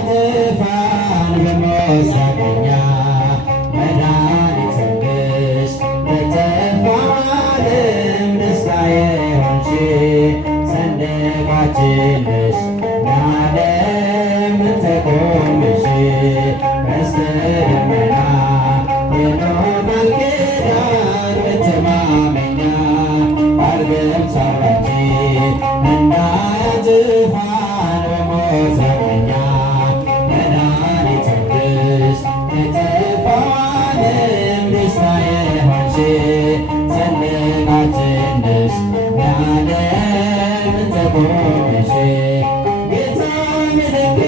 እንዳያጥፋን በሞት ዳግመኛ መድኃኒት ሆንሽ ለጠፋው ዓለም ደስታ የሆንሽ ሰንደቃችን ነሽ ለዓለም ተቆምሽ ቀስተ ደመና የኖህ ቃል ኪዳን መተማመኛ አርገምት አባቴ እንዳያጥፋን በሞት ዳግመኛ መድኃኒት ሆንሽ ለጠፋው ዓለም ደስታ የሆንሽ ሰንደቃችን ነሽ ለዓለም ተቆምሽ ጌታ ምልክት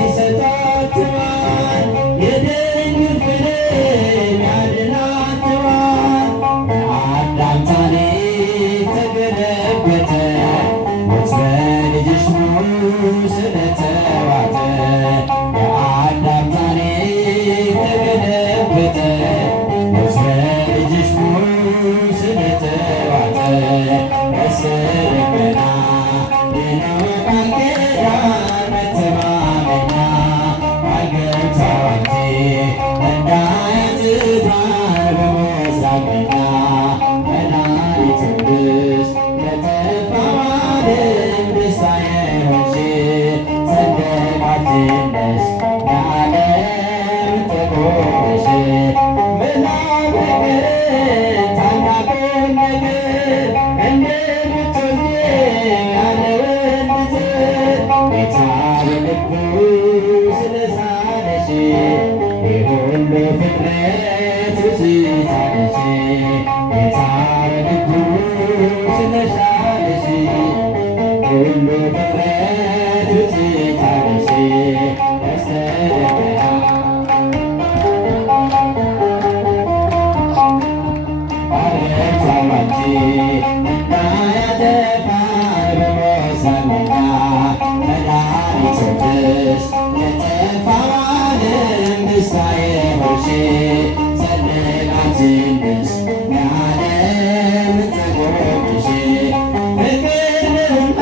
ይሰጣችኋል የድንግል ፍሬን ያድናችኋል የአዳም ታሪክ ተገለበጠ ሞት በልጅሽ ስለተዋጠ የአዳም ታሪክ ተገለበጠ ሞት በልጅሽ ስለተዋጠ ቀስተ ደመና የኖህ ቃል ኪዳን መተማመኛ አርገምት አባቴ እንዳያጥፋን በሞት ዳግመኛ መድኃኒት ሆንሽ ለጠፋው ዓለም ደስታ የሆንሽ ሰንደቃችን ነሽ ለዓለም ተቆምሽ ምናብ ነገርን ታላቁን ነገር እንደምትወልጂ ያለ ወንድ ዘር ጌታ በልቡ ስለሳለሽ የሁሉ ፍጥረት ትዝታ ነሽ ጌታ በልቡ ስለሳለሽ ሁሉ ፍጥረት ትዝታ ነሽ ቀስተ ደመና አርገምት አባቴ እንዳያጠፋን በሞት ዳግመኛ መድኃኒት ሆንሽ ለጠፋው ዓለም ደስታ የሆንሽ ሰንደቃችን ነሽ ለዓለም ተቆምሽ ፍቅር ነውና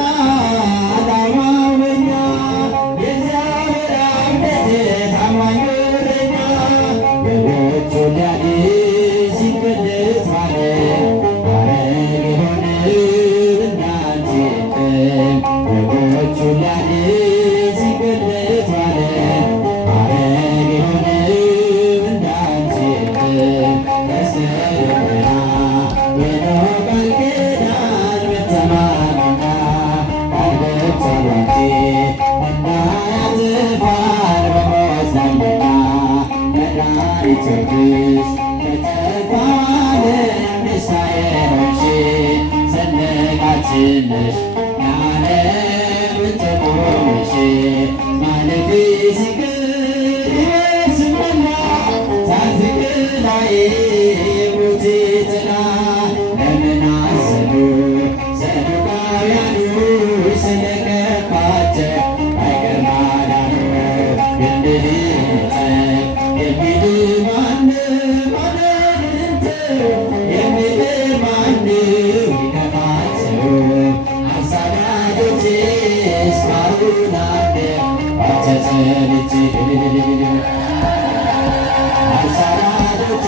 ዓላማው በኛ የእግዚአብሔር አብ ልጅ ታማኝ እረኛ በጎቹን ሊያድን ሲገለጥ ማለት ማረግ የሆነው እንዳንቺ የለም በጎቹን ሊያድን ሲገለጥ ማለት ማረግ የሆነው እንዳንቺ የለም ቀስተ ደመና የኖህ ቃል ኪዳን መተማመኛ አርገምት አባቴ እንዳያጥፋን በሞት ዳግመኛ መድኃኒት ሆንሽ ለጠፋው ዓለም ደስታ የሆንሽ ሰንደቃችን ነሽ ለዓለም ተቆምሽ ማለፌ ሲቀር ይደርስምና ሳልፍቅር ላይ የሞቴ ጥላ ለምን አዘኑ ሰዱቃውያኑ ስለከፋቸው አይቀር ማዳኑ ግንድህነተ የሚል ማንም አለንተው የሚል ማንም ይከፋቸው አሳዳጆቼ እስካሁን አለ አንተ ጸንቼ አሳዳጆቼ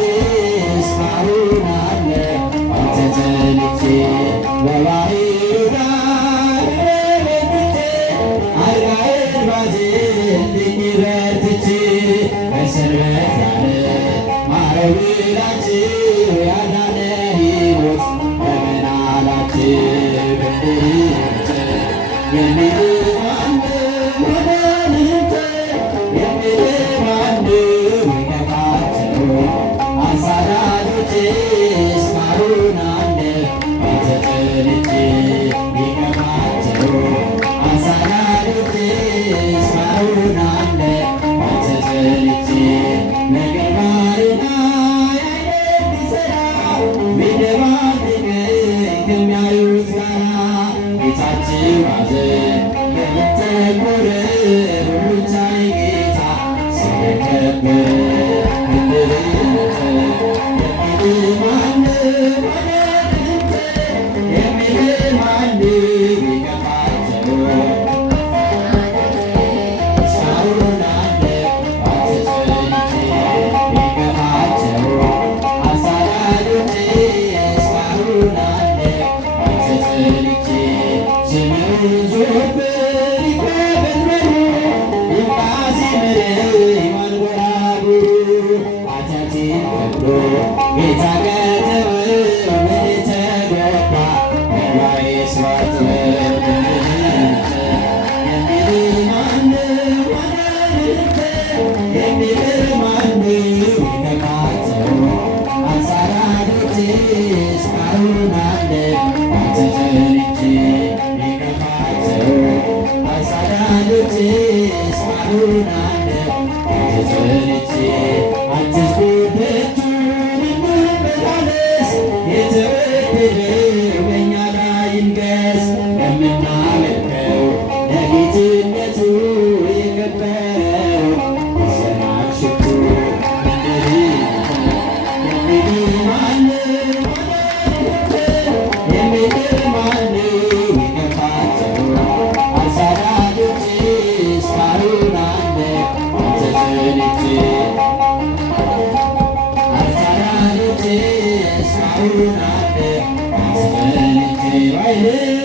እስካሁን አለ አንተ ጸንቼ በባሕሩ ዳር በቤትቼ አልጋዬን ባዝልኝ በርትቼ በሰንበት ያለ ማረው ብላችሁ ያዳነ ሕይወት ለምን አላችሁ ብንድርት የሚል ማንም ወዳንተ የሚል ማንም ይከፋቸው አሳዳጆቼ እስካሁን አለ አንተ ጸንቼ ይከፋቸው አሳዳጆቼ እስካሁን አለ አንተ ጸንቼ ለግንባርና ያይነት ቢሰራ ሚደባልቅ ከሚያዩት ጋራ ጌታችሁ ሐዘን የምትቆር ሁሉን ቻይ ጌታ ስለከበረ ምድርነት የሚል ማንም ወዳንተ የሚል ማንም ይከፋቸው እስካሁን አለው ተጸንቼ አትስኩበቱ መመላለስ የተወደደው በእኛ ላይ ይንገስ የምናመልከው ለጌትነቱ የከበረው ሰናክሽቱ Yeah.